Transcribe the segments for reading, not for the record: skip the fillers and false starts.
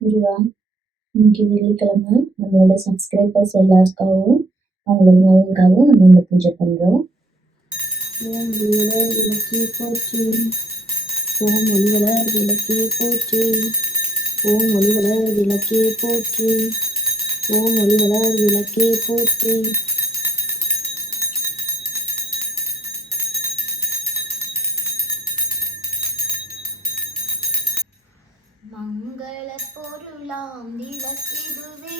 முருகா, இன்னைக்கு வெள்ளிக்கிழமை நம்மளோட சப்ஸ்கிரைபர்ஸ் எல்லாருக்காகவும் அவங்களோட நலனுக்காகவும் நம்ம இந்த பூஜை பண்றோம். ஓம் ஒளிவளர் விளக்கே போற்றி, ஓம் ஒளிவளர் விளக்கே போற்றி, ஓம் ஒளிவளர் விளக்கே போற்றி, ஓம் ஒளிவளர் விளக்கே போற்றி. மங்கள பொருளாம் விளக்கிடுவே,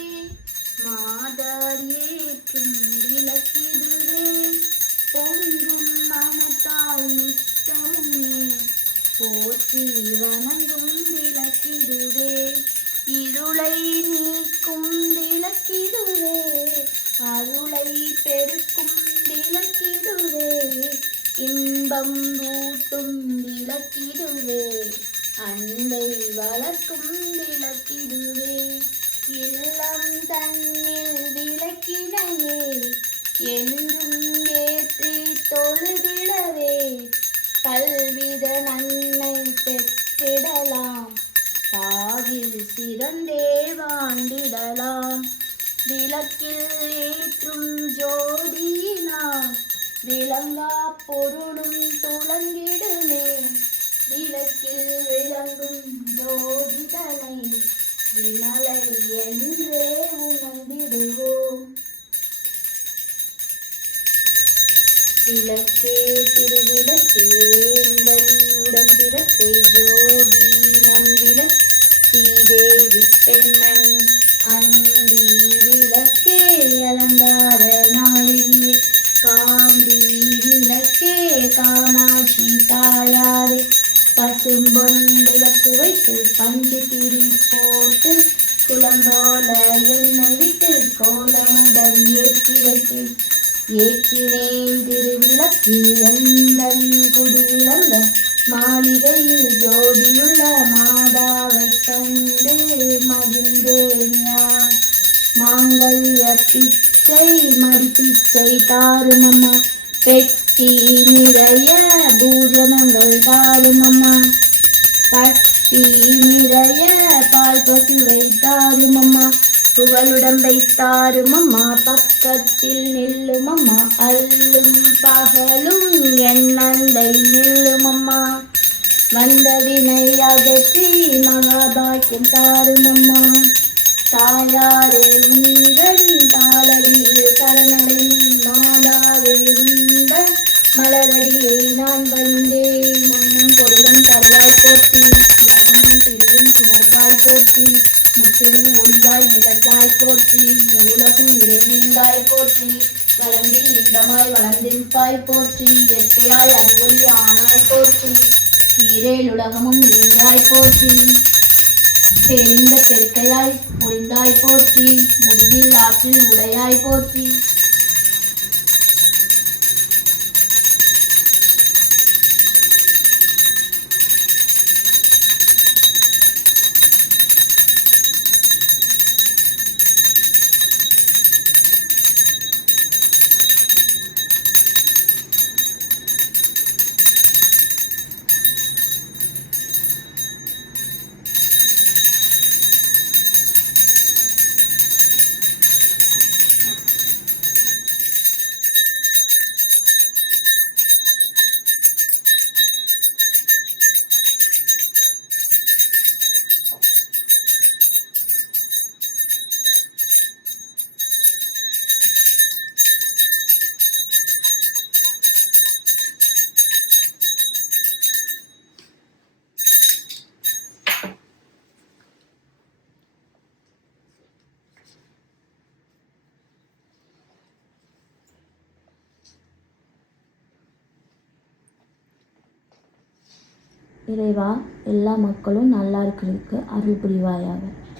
மாதர் ஏற்றும் விளக்கிடுவே, பொங்கும் மனத்தால் நித்தமுமே போற்றி வணங்கும் விளக்கிடுவே, இருளை நீக்கும் விளக்கிடுவே, அருளை பெருக்கும் விளக்கிடுவே, இன்பம் ஊட்டும் விளக்கிடுவே, அன்பை வளர்க்கும் விளக்கிடுவே, இல்லம் தன்னில் விளக்கினையே என்றும் ஏற்றி தொழுதிடவே, பல்வித நன்மை பெற்றிடலாம், பாவில் சிறந்தே வாழ்ந்திடலாம். விளக்கில் ஏற்றும் ஜோதியினால் விளங்கா பொருளும் துளங்கிடுமே, விளக்கில் விளங்கும் ஜோதிதனை விமலை என்றே உணர்ந்திடுவோம். விளக்கே திருவிளக்கே உடன் பிறப்பே ஜோதி நம் விளக்கு, ஸ்ரீதேவி பெண்மணி அந்தி விளக்கே அலங்கார நாயகியே, காந்தி விளக்கே காமாட்சி தாயாரே, பசும்பொன் விளக்கு வைத்து பஞ்சு திரி போட்டு குளம்போல எண்ணெய் விட்டு கோலமுடன் ஏற்றி வைத்து ஏற்றினேன் திருவிளக்கு எந்தன் குடிவிளங்க, மாளிகையில் ஜோதியுள்ள மாதாவை கண்டு மகிழ்ந்தேன் யான். மாங்கல்ய பிச்சை மடிப்பிச்சை தாரும் அம்மா, பெட்டி நிறைய பூஜனங்கள் தாரும் அம்மா, பட்டி நிறைய பால் பசுவை தாரும் அம்மா, புகழுடம்பை தாரும் அம்மா, பக்கத்தில் நில்லும் அம்மா, அல்லும் பகலும் என் அண்டை நில்லும் அம்மா, வந்த வினை அகற்றி மகாபாக்கியம் தாரும் அம்மா, தாயாரே உந்தன் தாளடியில் சரணடையும் மாதாவே உந்தன் மலரடியை நான் வந்தேன். முன்னும் பொருளும் தருவாய் போற்றி, உலகமும் திருவும் சுமர்வாய் போற்றி, முற்றிலும் ஒளிவாய் மிளகாய் போற்றி, உலகம் இறைவீங்காய் போற்றி, வளர்ந்தில் இன்பமாய் வளர்ந்திருப்பாய் போற்றி, இயற்கையாய் அறிவொளி ஆனாய் போற்றி, ஈரேழுலகமும் நீராய் போற்றி, பேரிந்த பெருக்கையாய் பொழிந்தாய் போற்றி, முடிவில் ஆற்றில் உடையாய் போற்றி. இறைவா, எல்லா மக்களும் நல்லா இருக்கிறதுக்கு அருள் புரிவாயாக.